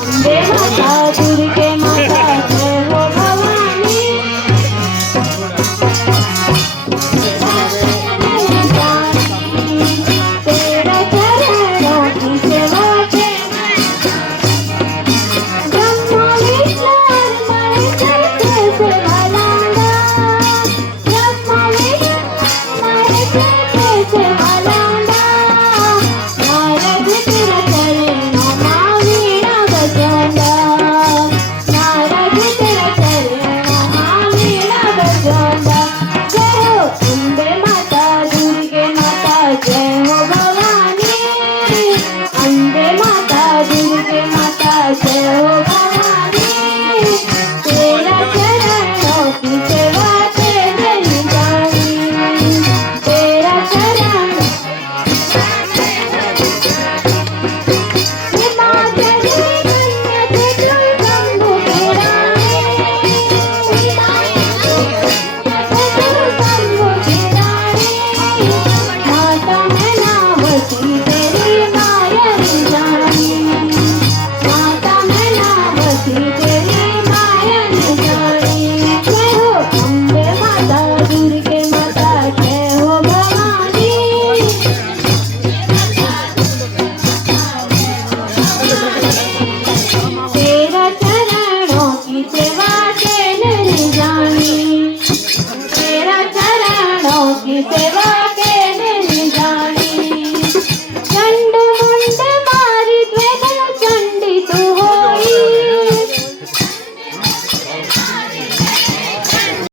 अम्बे माता दुर्गे माता जय हो भवानी। तेरा चरणों की सेवा के ब्रह्मा विष्णु महेश के सेवा लाऊंगा। ब्रह्मा विष्णु महेश के सेवा लाऊंगा। नारद तेरा चरणों माँ वीणा बजाऊंगा। नारद तेरा चरणों माँ वीणा बजाऊंगा। जय हो अम्बे माता दुर्गे माता जय हो भवानी। अम्बे माता दुर्गे माता जय हो भवानी। तेरा चरणों की सेवा तेरे निजानी। तेरा चरण हिमाचली कन्या से दुर्गंधु के रानी। दुर्गंधु की रानी। माता मैनावती तेरी माया निजानी। माता मैनावती तेरी माया निजानी। जय हो अम्बे माता दुर्गे माता जय हो भवानी। तेरा चरणों की सेवा तेरे निजानी। तेरा चरणों की सेवा